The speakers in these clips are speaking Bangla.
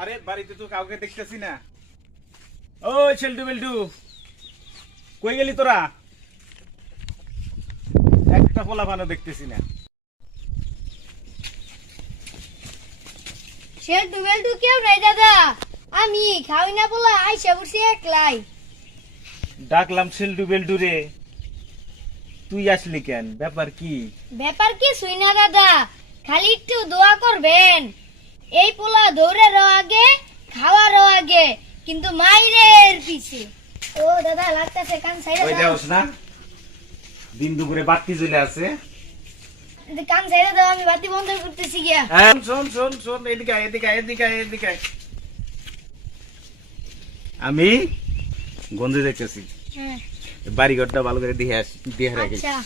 আরে বাড়িতে তো কাউকে দেখতেছি না। ও ছেলটু বেলটু, কই গেলি তোরা? একটা পোলাপানও দেখতেছি না। ছেলটু বেলটু কেউ নাই দাদা, আমি খাওয়াই না বলা আইসা বসে একলাই। ডাকলাম ছেলটু বেলটু রে, তুই আসলি কেন? ব্যাপার কি? ব্যাপার কিছুই না দাদা, খালি একটু দোয়া করবেন। এই পোলা দৌড়েরও আগে, খাওয়ারও আগে, কিন্তু মাইরের পিছে। ও দাদা লাগতেছে কান ওই সাইডে দেওস না, দিন দুপুরে বাতি জ্বলে আছে। কান সাইডে দাও, আমি বাতি বন্ধ করতেছি গিয়া। শোন শোন শোন, এদিকে আয়, এদিকে আয়, এদিকে আয়, এদিকে আয়। আমি গন্ধে দেখতেছি, হ্যাঁ বাড়িঘরটা ভালো করে দিয়ে রাখিস, আচ্ছা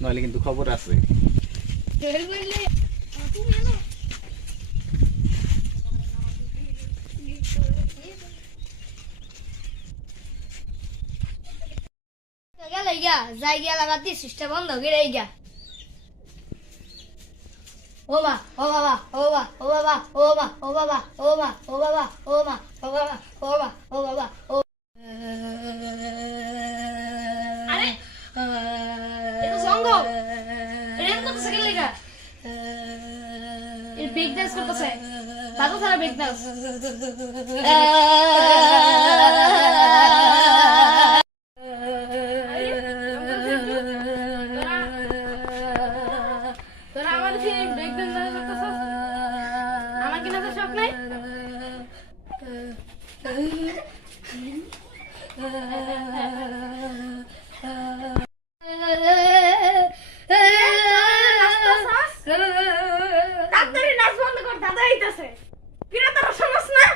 নাহলে কিন্তু খবর আছে। দৌড় বললে গেলে গিয়া যাই গিয়া লাগাতি সুইচটা বন্ধ করে গিয়া। ও মা, ও বাবা, ও বাবা, ও বাবা, ও মা, ও বাবা, ও মা, ও বাবা, ও মা, ও বাবা, ও মা, ও বাবা, ও আরে এটা জঙ্গল, এটা করতেছে কেন লাগা? এর ব্রেক ডান্স করতেছে, বাবু থানা ব্রেক ডান্স। তোরা আমার কি ব্রেক ডান্স করতেছস? আমার কি নাচের শখ নাই? তাড়াতাড়ি নাচ বন্ধ কর, দাদা আইতাছে। কিরে তোরা শুনছ না?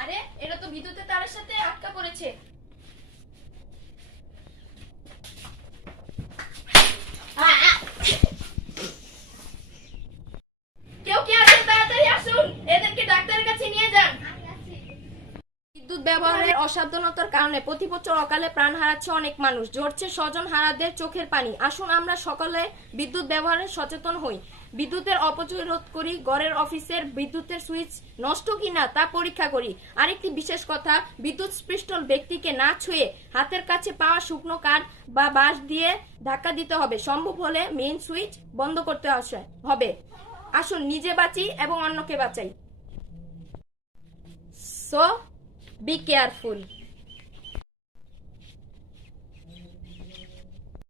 আরে এটা তো বিদ্যুতের তারের সাথে আটকা পড়েছে। কেউ কি আছেন? তাড়াতাড়ি আসুন, এদেরকে ডাক্তারের কাছে নিয়ে যান। বিদ্যুৎ ব্যবহারের অসাবধানতার কারণে প্রতি বছর অকালে প্রাণ হারাচ্ছে অনেক মানুষ, ঝরছে স্বজন হারাদের চোখের পানি। আসুন আমরা সকলে বিদ্যুৎ ব্যবহারে সচেতন হই, বিদ্যুতের অপচয় রোধ করি, ঘরের অফিসের বিদ্যুতের সুইচ নষ্ট কিনা তা পরীক্ষা করি। আরেকটি বিশেষ কথা, বিদ্যুৎ স্পৃষ্ট ব্যক্তিকে না ছুঁয়ে হাতের কাছে পাওয়া শুকনো কাঠ বা বাঁশ দিয়ে ধাক্কা দিতে হবে। সম্ভব হলে মেইন সুইচ বন্ধ করতে হবে। আসুন নিজে বাঁচি এবং অন্যকে বাঁচাই। So be careful.